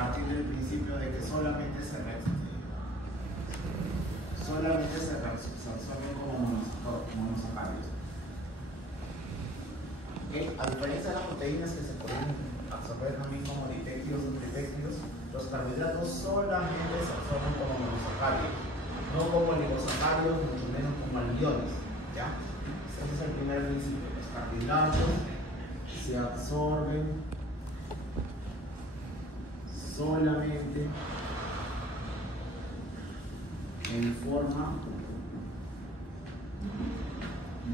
partir del principio de que solamente se absorben como monosacáridos. ¿Okay? A diferencia de las proteínas que se pueden absorber también como dipéptidos o tripéptidos, los carbohidratos solamente se absorben como monosacáridos, no como oligosacáridos, mucho menos como almidones. ¿Ya? Ese es el primer principio. Los carbohidratos se absorben solamente en forma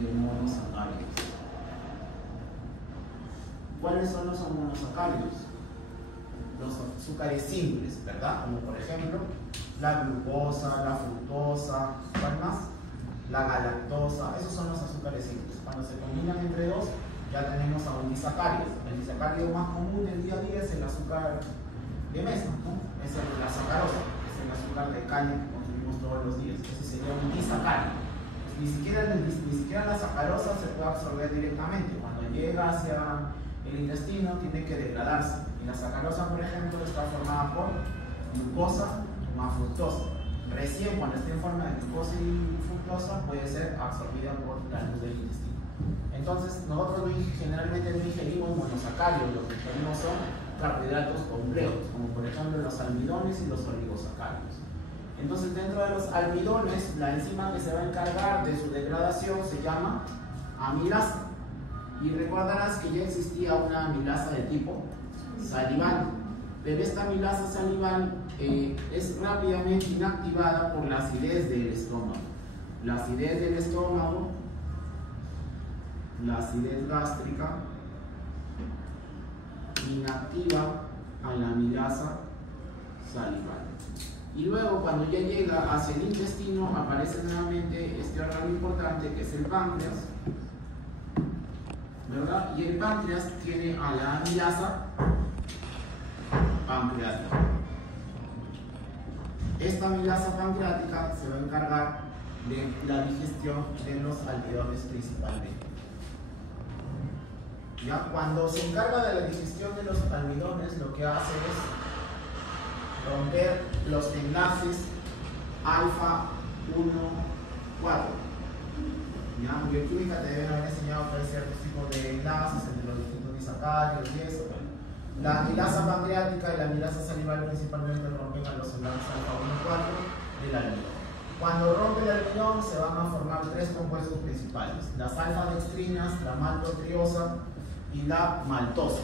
de monosacáridos. ¿Cuáles son los monosacáridos? Los azúcares simples, ¿verdad? Como por ejemplo la glucosa, la fructosa, ¿cuál más? La galactosa. Esos son los azúcares simples. Cuando se combinan entre dos, ya tenemos a un disacárido. El disacárido más común del día a día es el azúcar de mesa, ¿no? Es la sacarosa, es el azúcar de caña que consumimos todos los días. Ese sería un disacárido. Pues ni siquiera la sacarosa se puede absorber directamente. Cuando llega hacia el intestino tiene que degradarse. Y la sacarosa, por ejemplo, está formada por glucosa más fructosa. Recién cuando esté en forma de glucosa y fructosa puede ser absorbida por la luz del intestino. Entonces nosotros generalmente no ingerimos monosacáridos, lo que ingerimos son carbohidratos complejos, como por ejemplo los almidones y los oligosacáridos. Entonces dentro de los almidones, la enzima que se va a encargar de su degradación se llama amilasa. Y recordarás que ya existía una amilasa de tipo salival, pero esta amilasa salival es rápidamente inactivada por la acidez del estómago. La acidez del estómago, la acidez gástrica, inactiva a la amilasa salival. Y luego cuando ya llega hacia el intestino aparece nuevamente este órgano importante que es el páncreas, ¿verdad? Y el páncreas tiene a la amilasa pancreática. Esta amilasa pancreática se va a encargar de la digestión de los almidones principalmente. ¿Ya? Cuando se encarga de la digestión de los almidones, lo que hace es romper los enlaces alfa 1, 4. ¿Ya? En bioquímica te deben haber enseñado que hay ciertos tipos de enlaces entre los distintos disacáridos y eso. La amilasa pancreática y la amilasa salival principalmente rompen a los enlaces alfa 1, 4 del almidón. Cuando rompe el almidón se van a formar tres compuestos principales: las alfa-dextrinas, la maltotriosa y la maltosa.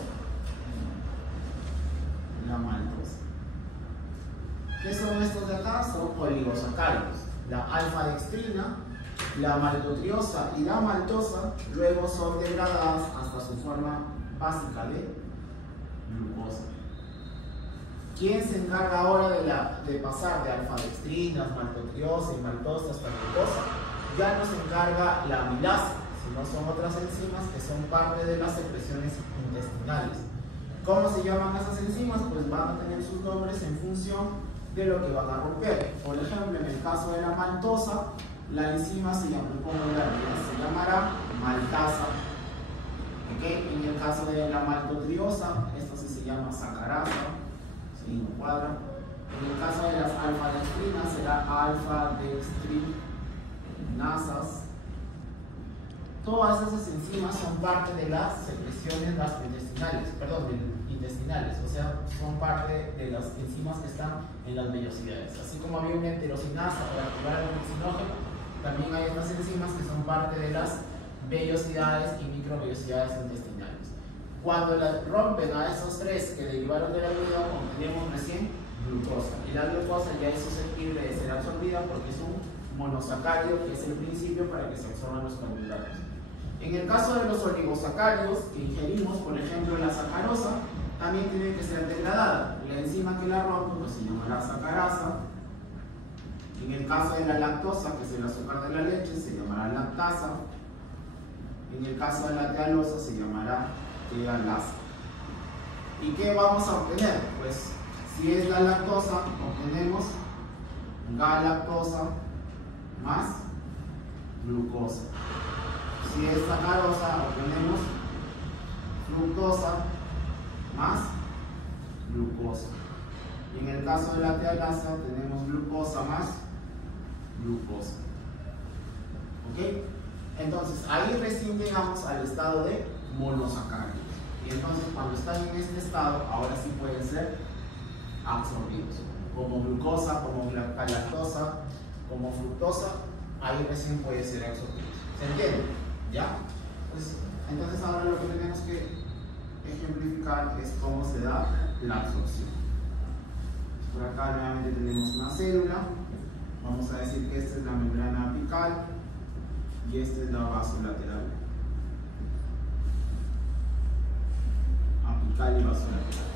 La maltosa. ¿Qué son estos de acá? Son oligosacáridos. La alfa-dextrina, la maltotriosa y la maltosa luego son degradadas hasta su forma básica de glucosa. ¿Quién se encarga ahora de pasar de alfa-dextrinas, maltotriosa y maltosa hasta glucosa? Ya no se encarga la amilasa, sino son otras enzimas que son parte de las secreciones intestinales. ¿Cómo se llaman esas enzimas? Pues van a tener sus nombres en función de lo que van a romper. Por ejemplo, en el caso de la maltosa, la enzima se llamará maltasa. ¿Okay? En el caso de la maltotriosa, esta sí se llama sacarasa. ¿Sí? No cuadra. En el caso de las alfa-dextrinas será alfa-dextrinasas. Todas esas enzimas son parte de las secreciones intestinales, o sea, son parte de las enzimas que están en las vellosidades. Así como había una enterosinasa para activar el oxinógeno, también hay estas enzimas que son parte de las vellosidades y microvellosidades intestinales. Cuando rompen a esos tres que derivaron del almidón, obtenemos recién glucosa. Y la glucosa ya es susceptible de ser absorbida porque es un monosacárido, que es el principio para que se absorban los carbohidratos. En el caso de los oligosacáridos que ingerimos, por ejemplo la sacarosa, también tiene que ser degradada. La enzima que la rompe pues se llamará sacarasa. En el caso de la lactosa, que es el azúcar de la leche, se llamará lactasa. En el caso de la tealosa se llamará tealasa. ¿Y qué vamos a obtener? Pues si es la lactosa, obtenemos galactosa más glucosa. Si es sacarosa, obtenemos fructosa más glucosa. Y en el caso de la tealasa tenemos glucosa más glucosa. ¿Ok? Entonces ahí recién llegamos al estado de monosacáridos. Y entonces cuando están en este estado, ahora sí pueden ser absorbidos. Como glucosa, como galactosa, como fructosa, ahí recién puede ser absorbidos. ¿Se entiende? ¿Ya? Pues, entonces ahora lo que tenemos que ejemplificar es cómo se da la absorción. Por acá nuevamente tenemos una célula. Vamos a decir que esta es la membrana apical y esta es la basolateral. Apical y basolateral.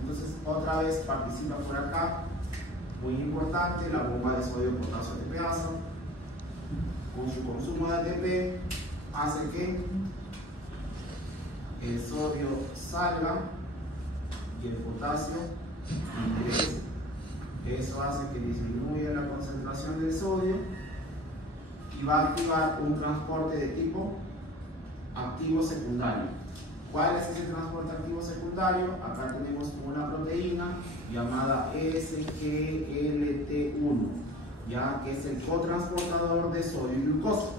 Entonces otra vez participa por acá, muy importante, la bomba de sodio potasio ATPasa. Con su consumo de ATP hace que el sodio salga y el potasio ingrese. Eso hace que disminuya la concentración del sodio y va a activar un transporte de tipo activo secundario. ¿Cuál es ese transporte activo secundario? Acá tenemos una proteína llamada SGLT1, ya que es el cotransportador de sodio y glucosa.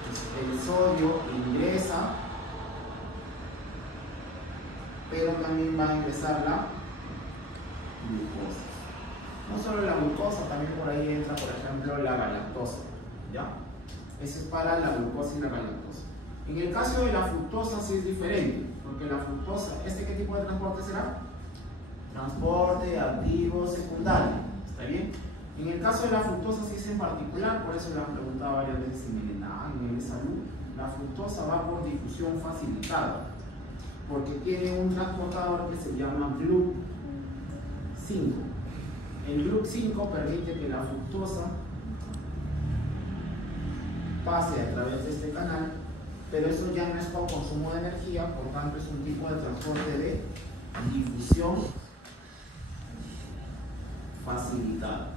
Entonces, el sodio ingresa, pero también va a ingresar la glucosa. No solo la glucosa, también por ahí entra, por ejemplo, la galactosa. ¿Ya? Eso es para la glucosa y la galactosa. En el caso de la fructosa sí es diferente, porque la fructosa, ¿qué tipo de transporte será? Transporte activo secundario. ¿Está bien? En el caso de la fructosa sí es en particular, por eso le han preguntado varias veces en el ENAM, en el salud. La fructosa va por difusión facilitada, porque tiene un transportador que se llama GLUT5. El GLUT5 permite que la fructosa pase a través de este canal, pero eso ya no es con consumo de energía, por tanto es un tipo de transporte de difusión facilitada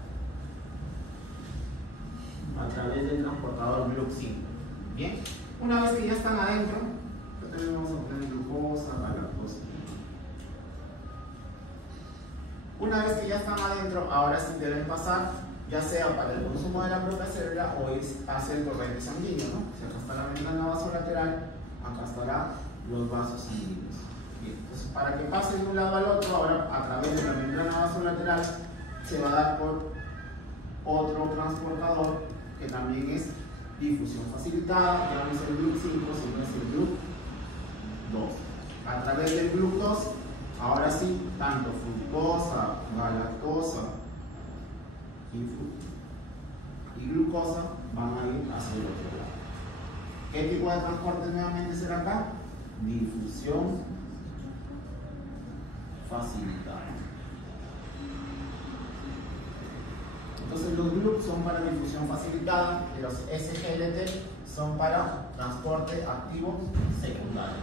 a través del transportador GLUT5. Bien, una vez que ya están adentro, también vamos a obtener glucosa, galactosa. Una vez que ya están adentro, ahora sí deben pasar, ya sea para el consumo de la propia célula o hacia el torrente sanguíneo, ¿no? Si acá está la membrana vasolateral, acá estarán los vasos sanguíneos. Bien, entonces para que pase de un lado al otro, ahora a través de la membrana vasolateral se va a dar por otro transportador que también es difusión facilitada, ya no es el GLUT5, sino es el GLUT2. A través del GLUT2, ahora sí, tanto fructosa, galactosa y glucosa van a ir hacia el otro lado. ¿Qué tipo de transporte nuevamente será acá? Difusión facilitada. Entonces los GLUT son para difusión facilitada y los SGLT son para transporte activo secundario,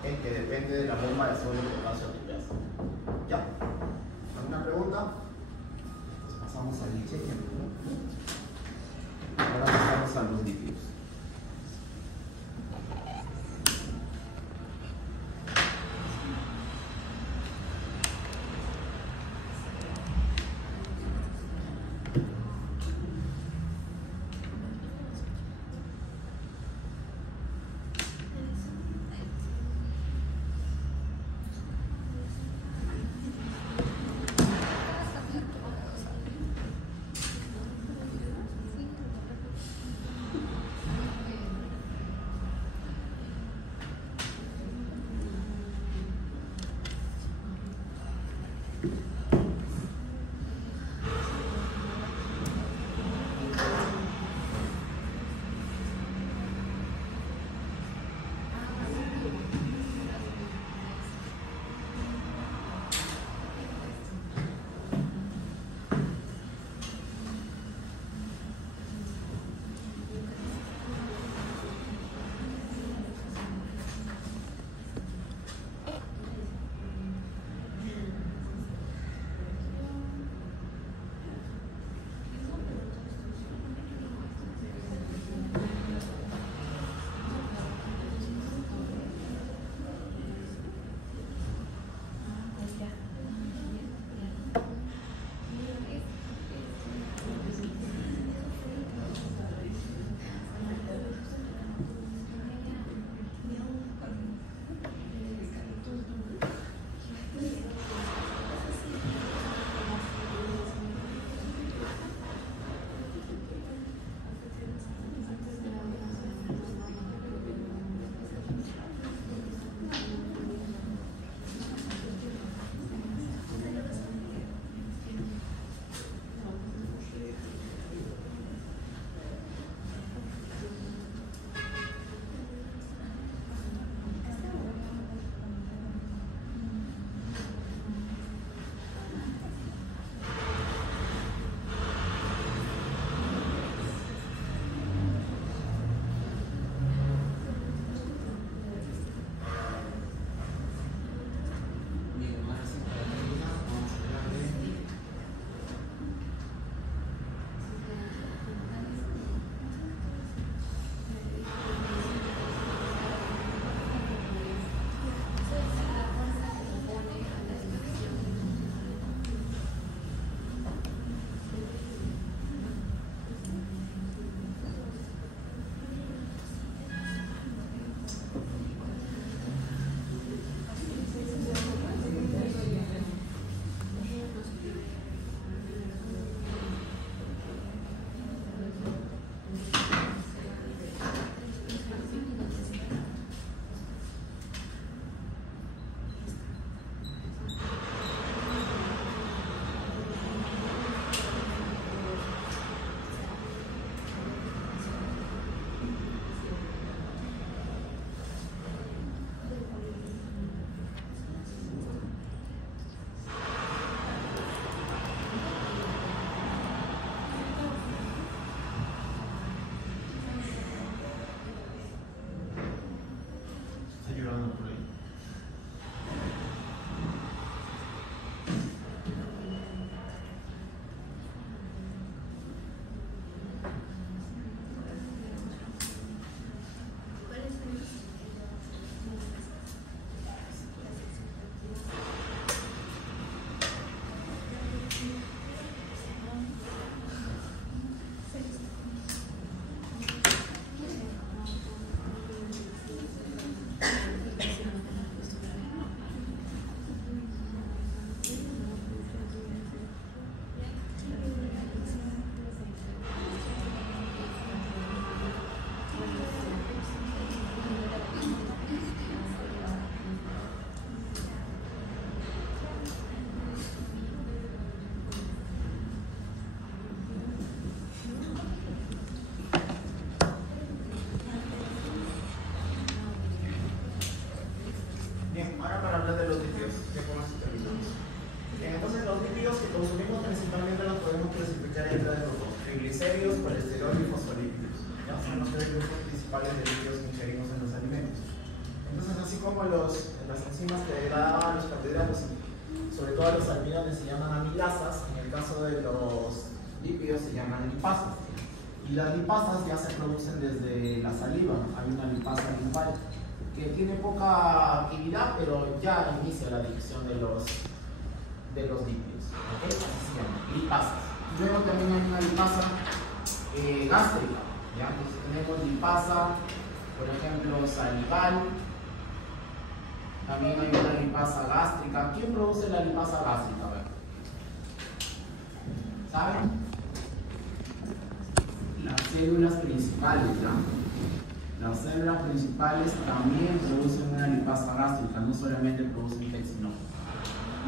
¿okay? Que depende de la bomba de sodio potasio ATPasa. ¿Ya? ¿Alguna pregunta? Pues pasamos al líquido. Ahora pasamos a los líquidos. ya entra de grupos: triglicéridos, colesterol y fosfolípidos. ¿Ya? Son los tres grupos principales de lípidos que ingerimos en los alimentos. Entonces, así como las enzimas que degradan los carbohidratos, sobre todo los almidones, se llaman amilasas, en el caso de los lípidos se llaman lipasas. Y las lipasas ya se producen desde la saliva. Hay una lipasa lingual que tiene poca actividad, pero ya inicia la digestión de los lípidos. ¿Okay? Así se llama, lipasas. Luego también hay una lipasa gástrica. ¿Ya? Entonces tenemos lipasa, por ejemplo, salival. También hay una lipasa gástrica. ¿Quién produce la lipasa gástrica? A ver. ¿Saben? Las células principales, ¿ya? Las células principales también producen una lipasa gástrica, no solamente producen pexinol.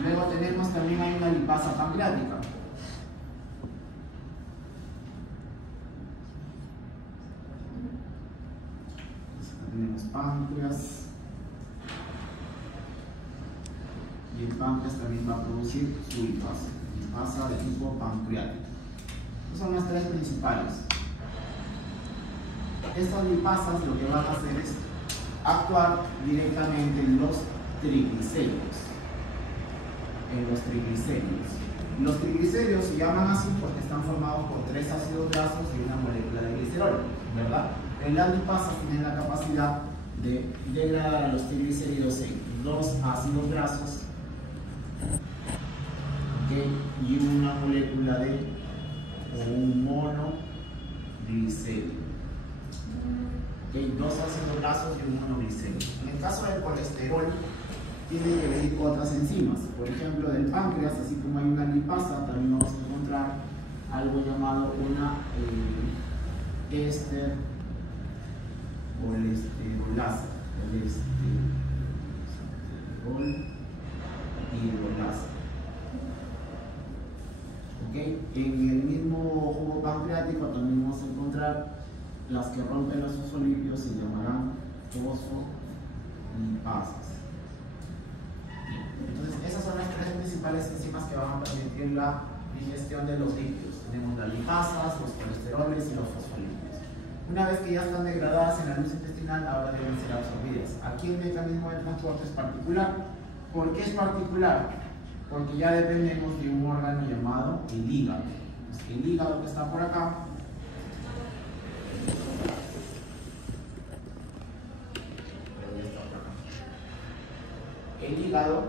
Luego tenemos también hay una lipasa pancreática. Acá tenemos páncreas. Y el páncreas también va a producir su lipasa de tipo pancreático. Estas son las tres principales. Estas lipasas lo que van a hacer es actuar directamente en los triglicéridos. Los triglicéridos se llaman así porque están formados por 3 ácidos grasos y una molécula de glicerol, ¿verdad? Las lipasas tienen la capacidad de degradar a los triglicéridos en 2 ácidos grasos, ¿okay? Y una molécula de un monoglicérido. ¿Okay? 2 ácidos grasos y un monoglicérido. En el caso del colesterol, tiene que venir otras enzimas. Por ejemplo, del páncreas, así como hay una lipasa, también vamos a encontrar algo llamado una ester colesterolasa. Hidrolasa. ¿Okay? En el mismo jugo pancreático también vamos a encontrar las que rompen los fosfolípidos, se llamarán fosfolipasas. Entonces, esas son las 3 principales enzimas que van a permitir la digestión de los lípidos. Tenemos las lipasas, los colesteroles y los fosfolípidos. Una vez que ya están degradadas en la luz intestinal, ahora deben ser absorbidas. Aquí el mecanismo de transporte es particular. ¿Por qué es particular? Porque ya dependemos de un órgano llamado el hígado. Entonces, el hígado que está por acá el hígado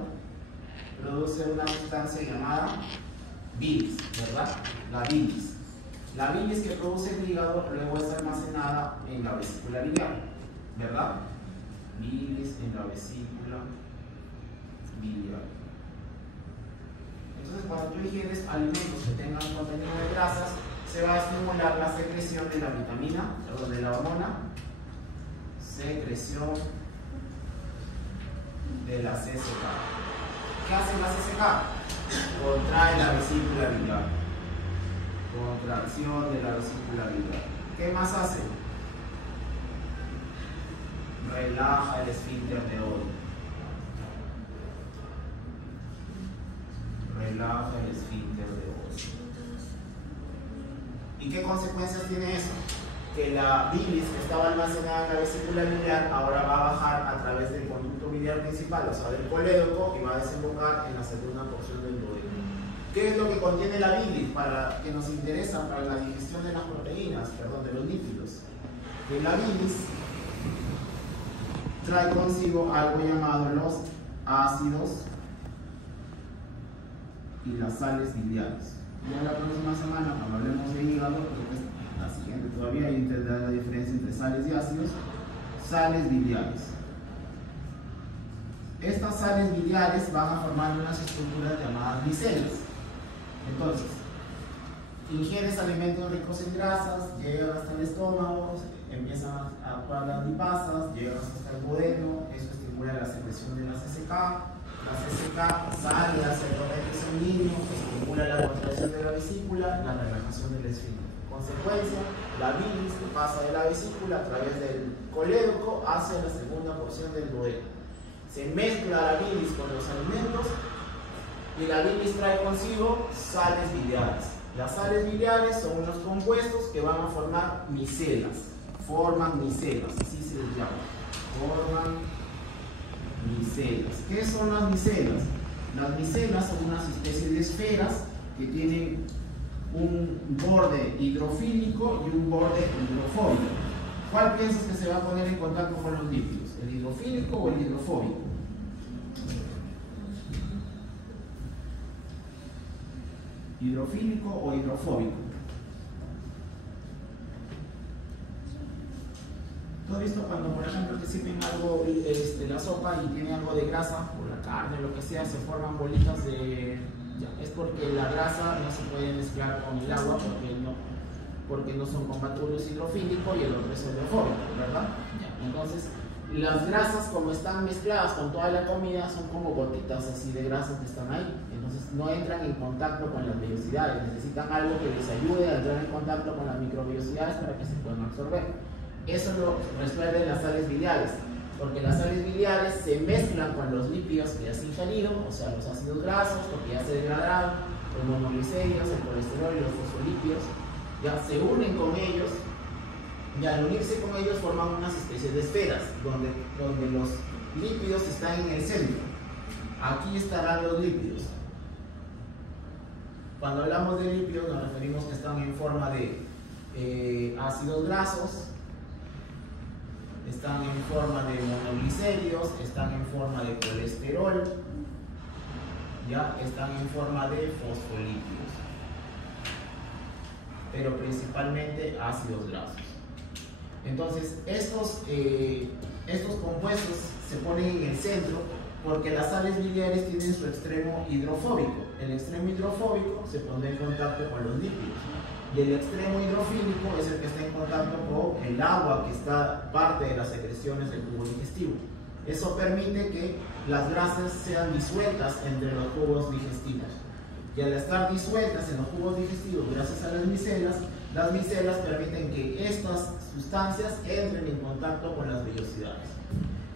produce una sustancia llamada bilis, ¿verdad? La bilis. La bilis que produce el hígado luego es almacenada en la vesícula biliar, ¿verdad? Bilis en la vesícula biliar. Entonces, cuando tú ingieres alimentos que tengan contenido de grasas, se va a estimular la secreción de la vitamina, o de la hormona, secreción de la CCK. ¿Qué hace la CCK? Contrae la vesícula biliar. Contracción de la vesícula biliar. ¿Qué más hace? Relaja el esfínter de Oddi. Relaja el esfínter de Oddi. ¿Y qué consecuencias tiene eso? Que la bilis que estaba almacenada en la vesícula biliar ahora va a bajar a través del conducto biliar principal, o sea, del colédoco, y va a desembocar en la segunda porción del duodeno. ¿Qué es lo que contiene la bilis para que nos interesa para la digestión de las proteínas, perdón, de los lípidos? Que la bilis trae consigo algo llamado los ácidos y las sales biliares. Ya la próxima semana, cuando hablemos de hígado, porque la siguiente todavía hay que entender la diferencia entre sales y ácidos. Sales biliares. Estas sales biliares van a formar unas estructuras llamadas micelas. Entonces, ingieres alimentos ricos en grasas, llegan hasta el estómago, empiezan a actuar las lipasas, llegan hasta el duodeno, eso estimula la secreción de la CCK. La CCK sale hacia el torrente sanguíneo, estimula la contracción de la vesícula, la relajación del esfínter. Consecuencia, la bilis que pasa de la vesícula a través del colédoco hacia la segunda porción del duodeno. Se mezcla la bilis con los alimentos y la bilis trae consigo sales biliares. Las sales biliares son unos compuestos que van a formar micelas. Forman micelas, así se les llama. Forman micelas. ¿Qué son las micelas? Las micelas son unas especies de esferas que tienen un borde hidrofílico y un borde hidrofóbico. ¿Cuál piensas que se va a poner en contacto con los lípidos? ¿El hidrofílico o el hidrofóbico? ¿Hidrofílico o hidrofóbico? ¿Tú has visto cuando, por ejemplo, te sirven algo, la sopa y tiene algo de grasa, o la carne, lo que sea, se forman bolitas de... Ya, es porque la grasa no se puede mezclar con el agua porque no son compatibles hidrofílico y el otro es hidrofóbico, ¿verdad? Ya, entonces, las grasas como están mezcladas con toda la comida son como gotitas así de grasas que están ahí, entonces no entran en contacto con las vellosidades, necesitan algo que les ayude a entrar en contacto con las microvellosidades para que se puedan absorber. Eso lo resuelven las sales biliares, porque las sales biliares se mezclan con los lípidos que ya se ingerido, o sea, los ácidos grasos, porque ya se degradaron, los monoglicéridos, el colesterol y los fosfolípidos, ya se unen con ellos, y al unirse con ellos forman unas especies de esferas, donde los lípidos están en el centro. Aquí estarán los lípidos. Cuando hablamos de lípidos nos referimos que están en forma de ácidos grasos, están en forma de monoglicéridos, están en forma de colesterol, ya están en forma de fosfolípidos, pero principalmente ácidos grasos. Entonces, estos compuestos se ponen en el centro porque las sales biliares tienen su extremo hidrofóbico. El extremo hidrofóbico se pone en contacto con los lípidos. Y el extremo hidrofílico es el que está en contacto con el agua que está parte de las secreciones del tubo digestivo. Eso permite que las grasas sean disueltas entre los tubos digestivos. Y al estar disueltas en los tubos digestivos gracias a las micelas permiten que estas sustancias entren en contacto con las vellosidades.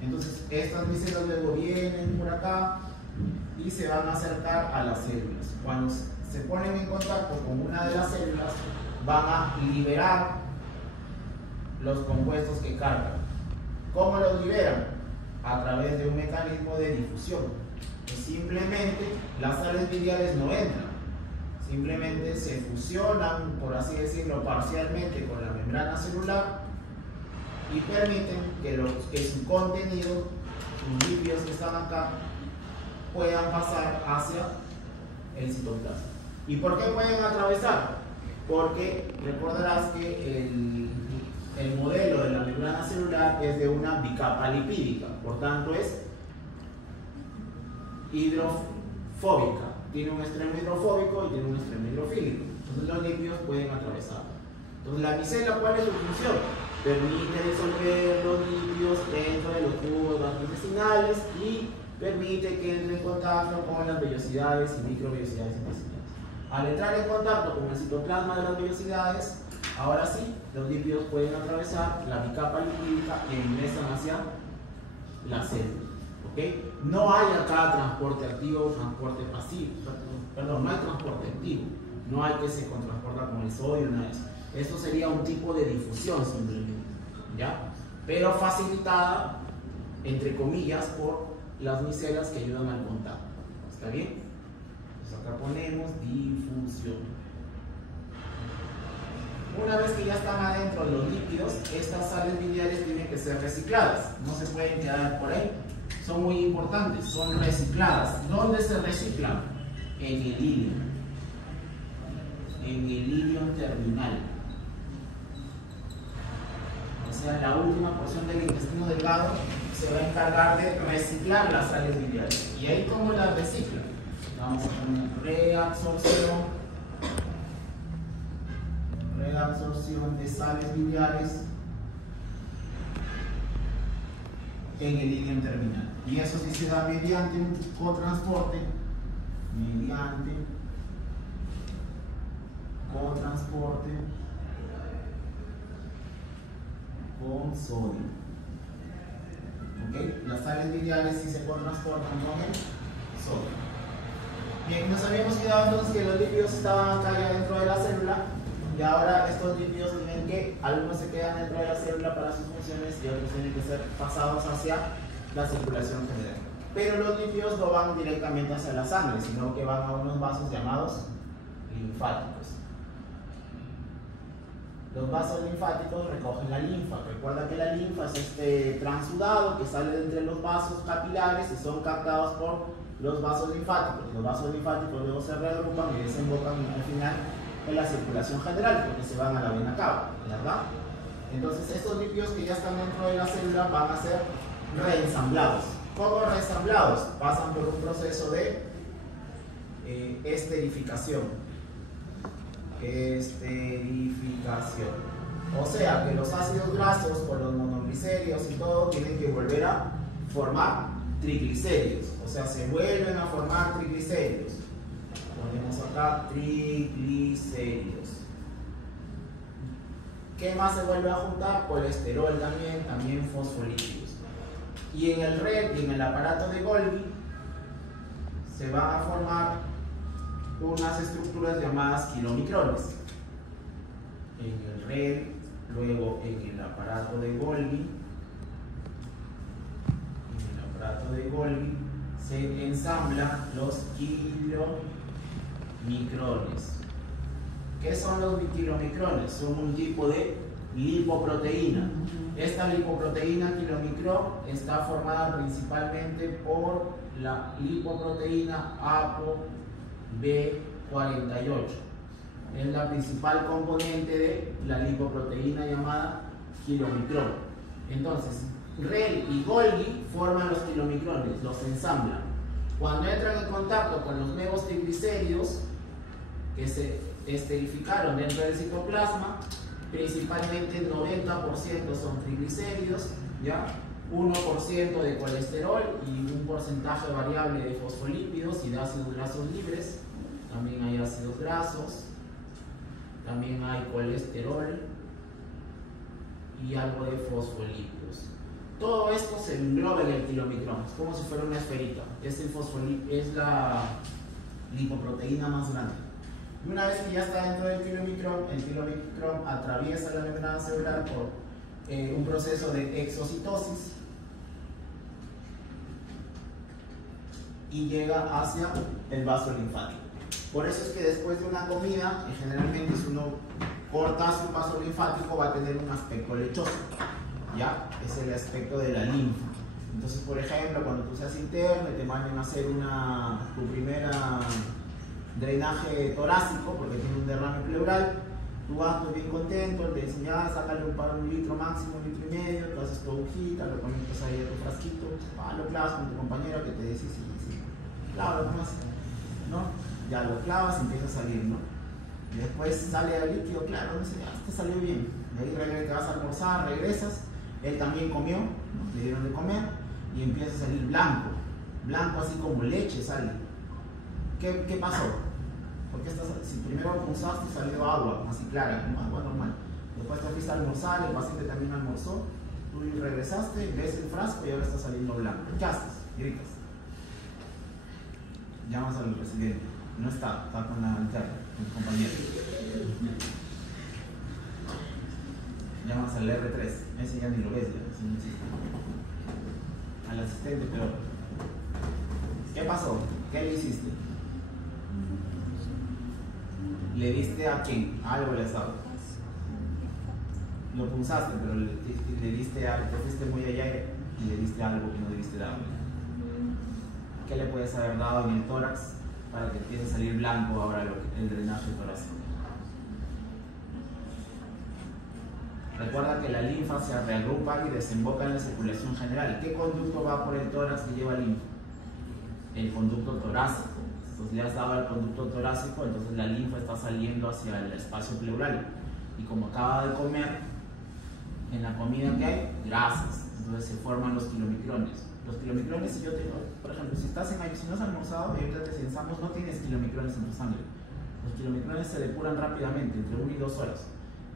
Entonces estas micelas luego vienen por acá y se van a acercar a las células. Cuando se ponen en contacto con una de las células, van a liberar los compuestos que cargan. ¿Cómo los liberan? A través de un mecanismo de difusión. Simplemente las sales biliares no entran, simplemente se fusionan, por así decirlo, parcialmente con la membrana celular y permiten que su contenido, los lípidos que están acá, puedan pasar hacia el citoplasma. ¿Y por qué pueden atravesar? Porque recordarás que el modelo de la membrana celular es de una bicapa lipídica, por tanto es hidrofóbica. Tiene un extremo hidrofóbico y tiene un extremo hidrofílico. Entonces los lípidos pueden atravesar. Entonces la micela, ¿cuál es su función? Permite disolver los lípidos dentro de los tubos gastrointestinales y permite que entre en contacto con las vellosidades y microvellosidades intestinales. Al entrar en contacto con el citoplasma de las vellosidades, ahora sí, los lípidos pueden atravesar la bicapa lipídica y ingresan hacia la célula. ¿Okay? No hay acá transporte activo o transporte pasivo, perdón, no hay transporte activo, no hay que se transporta con el sodio, nada de eso. Esto sería un tipo de difusión simplemente, ¿ya? Pero facilitada, entre comillas, por las micelas que ayudan al contacto. ¿Está bien? Pues acá ponemos difusión. Una vez que ya están adentro los lípidos, estas sales biliares tienen que ser recicladas, no se pueden quedar por ahí. Son muy importantes, son recicladas. ¿Dónde se reciclan? En el hilo. En el hilo terminal. O sea, la última porción del intestino delgado se va a encargar de reciclar las sales biliares. ¿Y ahí cómo las reciclan? Vamos a poner reabsorción de sales biliares en el hilo terminal. Y eso sí se da mediante un cotransporte, con sodio. ¿Okay? Las sales biliares sí se cotransportan con el sodio. Bien, nos habíamos quedado entonces que los lípidos estaban acá ya dentro de la célula y ahora estos lípidos tienen que, algunos se quedan dentro de la célula para sus funciones y otros tienen que ser pasados hacia la circulación general. Pero los lípidos no van directamente hacia la sangre, sino que van a unos vasos llamados linfáticos. Los vasos linfáticos recogen la linfa. Recuerda que la linfa es este transudado que sale de entre los vasos capilares y son captados por los vasos linfáticos. Los vasos linfáticos luego se reagrupan y desembocan al final en la circulación general porque se van a la vena cava, ¿verdad? Entonces estos lípidos que ya están dentro de la célula van a ser reensamblados. ¿Cómo reensamblados? Pasan por un proceso de esterificación. O sea que los ácidos grasos con los monoglicéridos y todo tienen que volver a formar triglicéridos. O sea, se vuelven a formar triglicéridos. Ponemos acá triglicéridos. ¿Qué más se vuelve a juntar? Colesterol también fosfolípidos. Y en el red y en el aparato de Golgi se van a formar unas estructuras llamadas kilomicrones. En el red, luego en el aparato de Golgi, se ensamblan los kilomicrones. ¿Qué son los kilomicrones? Son un tipo de lipoproteína. Esta lipoproteína kilomicrón está formada principalmente por la lipoproteína ApoB48. Es la principal componente de la lipoproteína llamada kilomicrón. Entonces, REL y Golgi forman los kilomicrones, los ensamblan. Cuando entran en contacto con los nuevos triglicéridos que se esterificaron dentro del citoplasma, principalmente 90% son triglicéridos, ¿ya? 1% de colesterol y un porcentaje variable de fosfolípidos y de ácidos grasos libres. También hay ácidos grasos, también hay colesterol y algo de fosfolípidos. Todo esto se engloba en el kilomicrón, es como si fuera una esferita. Es la lipoproteína más grande. Y una vez que ya está dentro del kilomicrón, el kilomicrón atraviesa la membrana celular por un proceso de exocitosis y llega hacia el vaso linfático. Por eso es que después de una comida, generalmente si uno corta su vaso linfático va a tener un aspecto lechoso, ¿ya? Es el aspecto de la linfa. Entonces, por ejemplo, cuando tú seas interno y te manden a hacer tu primera drenaje torácico porque tiene un derrame pleural, tú vas muy bien contento, te dicen ya, sácale un litro máximo, 1,5 litros, tú haces tu agujita, lo conectas ahí a tu frasquito, lo clavas con tu compañero que te dice sí, clávalo nomás, ¿no? Ya lo clavas y empieza a salir, ¿no? Y después sale el líquido, claro, no sé, ya te salió bien. De ahí te vas a almorzar, regresas, él también comió, ¿no? Le dieron de comer y empieza a salir blanco así como leche sale. ¿Qué pasó? Porque si primero almorzaste salió agua, así clara, como agua normal. Después te fuiste a almorzar, el paciente también almorzó, tú regresaste, ves el frasco y ahora está saliendo blanco. ¿Qué haces? Gritas. Llamas al residente. No está con la interna, con tu compañero. Llamas al R3, ese ya ni lo ves, ya, ese no existe. Al asistente, pero ¿qué pasó? ¿Qué le hiciste? ¿Le diste a quién? Algo le has dado. Lo pulsaste, pero le diste algo, te fuiste muy allá y le diste algo que no debiste dar. ¿Qué le puedes haber dado en el tórax para que empiece a salir blanco ahora el drenaje torácico? Recuerda que la linfa se reagrupa y desemboca en la circulación general. ¿Qué conducto va por el tórax que lleva linfa? El conducto torácico. Entonces le has dado al conducto torácico, entonces la linfa está saliendo hacia el espacio pleural. Y como acaba de comer, en la comida que hay, grasas. Entonces se forman los kilomicrones. Los kilomicrones, si yo tengo, por ejemplo, si no has almorzado y ahorita te censamos, no tienes kilomicrones en tu sangre. Los kilomicrones se depuran rápidamente, entre 1 y 2 horas.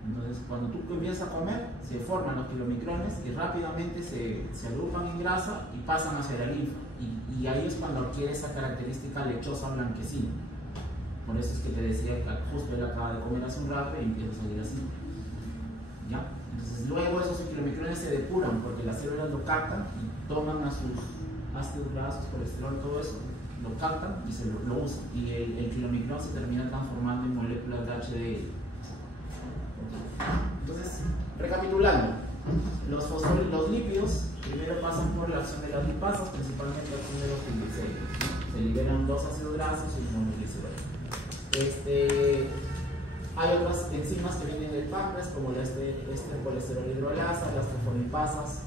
Entonces, cuando tú empiezas a comer, se forman los kilomicrones y rápidamente se agrupan en grasa y pasan hacia la linfa. Y y ahí es cuando adquiere esa característica lechosa blanquecina. Por eso es que te decía que justo él acaba de comer hace un rato y empieza a salir así. ¿Ya? Entonces luego esos kilomicrones se depuran porque las células lo captan y toman a sus ácidos grasos, colesterol, todo eso, lo captan y se lo usan. Y el kilomicrón se termina transformando en moléculas de HDL. Entonces, recapitulando, los lípidos primero pasan por la acción de las lipasas, principalmente la acción de los triglicéridos. Se liberan dos ácidos grasos y un monoglicerol. Hay otras enzimas que vienen del páncreas, como la colesterol hidrolasa, las fosfolipasas.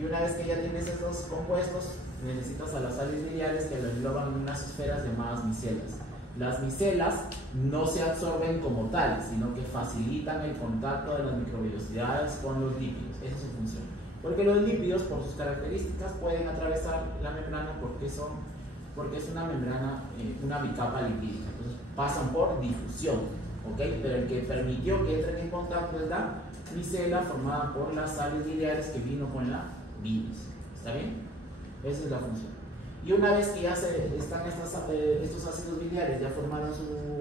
Y una vez que ya tienes esos compuestos, necesitas a las sales biliares que lo engloban en unas esferas llamadas micelas. Las micelas no se absorben como tales, sino que facilitan el contacto de las microvellosidades con los lípidos. Esa es su función. Porque los lípidos, por sus características, pueden atravesar la membrana porque es una membrana, una bicapa lipídica. Entonces pasan por difusión, ¿ok? Pero el que permitió que entren en contacto es la micela formada por las sales biliares que vino con la bilis. ¿Está bien? Esa es la función. Y una vez que ya están estos ácidos biliares, ya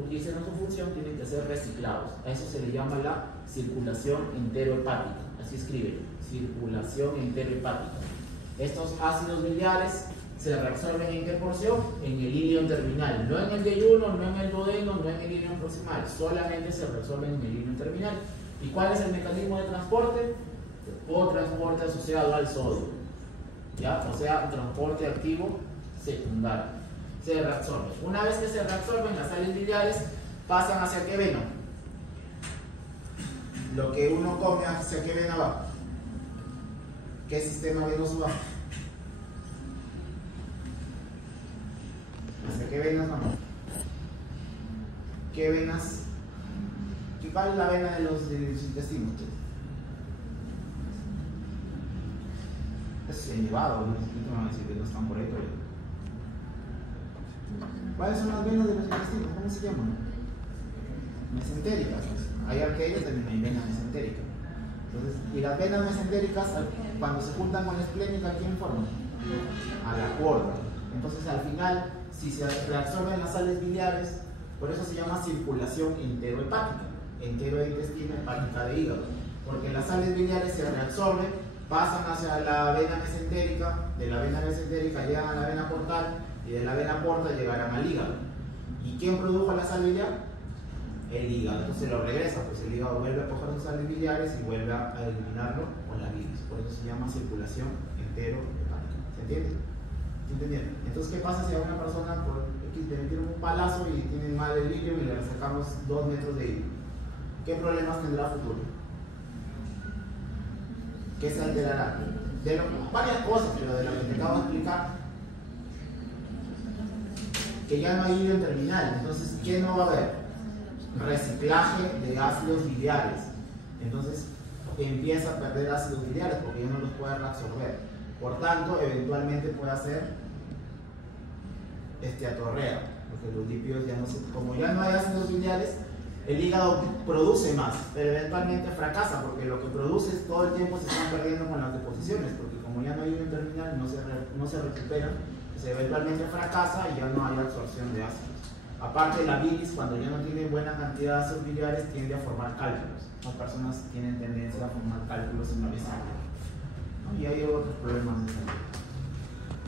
hicieron su función, tienen que ser reciclados. A eso se le llama la circulación enterohepática. Así escribe, circulación enterohepática. Estos ácidos biliares se reabsorben ¿en qué porción? En el ilion terminal. No en el yeyuno, no en el duodeno, no en el ilion proximal. Solamente se reabsorben en el ilion terminal. ¿Y cuál es el mecanismo de transporte? O transporte asociado al sodio. ¿Ya? O sea, transporte activo secundario. Se reabsorben. Una vez que se reabsorben, las sales biliares pasan hacia qué vena. Lo que uno come, ¿hacia qué vena va? ¿Qué sistema venoso va? ¿Hacia qué venas van? ¿Qué venas? ¿Cuál es la vena de los intestinos? Es elevado, no van a decir que no están por ahí todavía. ¿Cuáles son las venas de los intestinos? ¿Cómo se llaman? Mesentéricas. Hay arterias, también hay venas mesentéricas. Entonces, y las venas mesentéricas, cuando se juntan con la esplénica, ¿a quién forman? A la aorta. Entonces, al final, si se reabsorben las sales biliares, por eso se llama circulación enterohepática, entero de intestino, hepática de hígado, porque las sales biliares se reabsorben, pasan hacia la vena mesentérica, de la vena mesentérica llegan a la vena portal y de la vena portal llegarán al hígado. ¿Y quién produjo la sal biliar? El hígado. Entonces lo regresa, pues el hígado vuelve a coger sus sales biliares y vuelve a eliminarlo con la bilis. Por eso se llama circulación enterohepática. ¿Se entiende? ¿Se entiende? Entonces, ¿qué pasa si a una persona por X le metieron un palazo y tiene mal el ilion y le sacamos 2 metros de hilo? ¿Qué problemas tendrá a futuro? ¿Qué se alterará? Varias cosas, pero de lo que te acabo de explicar, que ya no hay ilion terminal. Entonces, ¿qué no va a haber? Reciclaje de ácidos biliares. Entonces, empieza a perder ácidos biliares porque ya no los puede reabsorber. Por tanto, eventualmente puede hacer esteatorrea, porque los lípidos ya no se... Como ya no hay ácidos biliares, el hígado produce más, pero eventualmente fracasa porque lo que produce todo el tiempo se están perdiendo con las deposiciones, porque como ya no hay un terminal, no se recupera, pues eventualmente fracasa y ya no hay absorción de ácidos. Aparte, la bilis, cuando ya no tiene buena cantidad de ácidos biliares, tiende a formar cálculos. Las personas tienen tendencia a formar cálculos en la vesícula, ¿no? Y hay otros problemas de salud.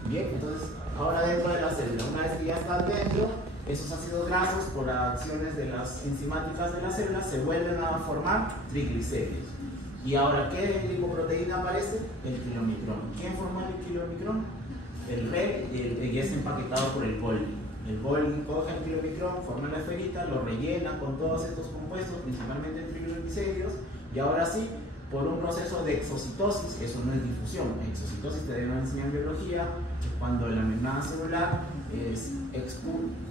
Bien, entonces, ahora dentro de la célula, una vez que ya estás dentro, esos ácidos grasos, por acciones de las enzimáticas de la célula, se vuelven a formar triglicéridos. Y ahora, ¿qué lipoproteína aparece? El kilomicrón. ¿Quién formó el kilomicrón? El REG, y es empaquetado por el Golgi. El Golgi coge el kilomicrón, forma la esferita, lo rellena con todos estos compuestos, principalmente triglicéridos, y ahora sí, por un proceso de exocitosis, eso no es difusión. Exocitosis te deben enseñar en biología, cuando la membrana celular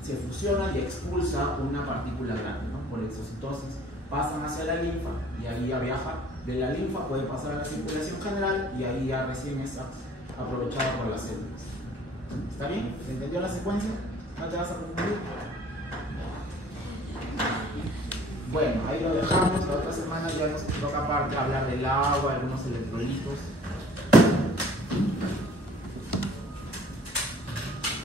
se fusiona y expulsa una partícula grande, ¿no? Por exocitosis pasan hacia la linfa y ahí ya viaja de la linfa, puede pasar a la circulación general y ahí ya recién es aprovechado por las células. ¿Está bien? ¿Se entendió la secuencia? ¿No te vas a confundir? Bueno, ahí lo dejamos. La otra semana ya nos toca aparte hablar del agua, algunos electrolitos.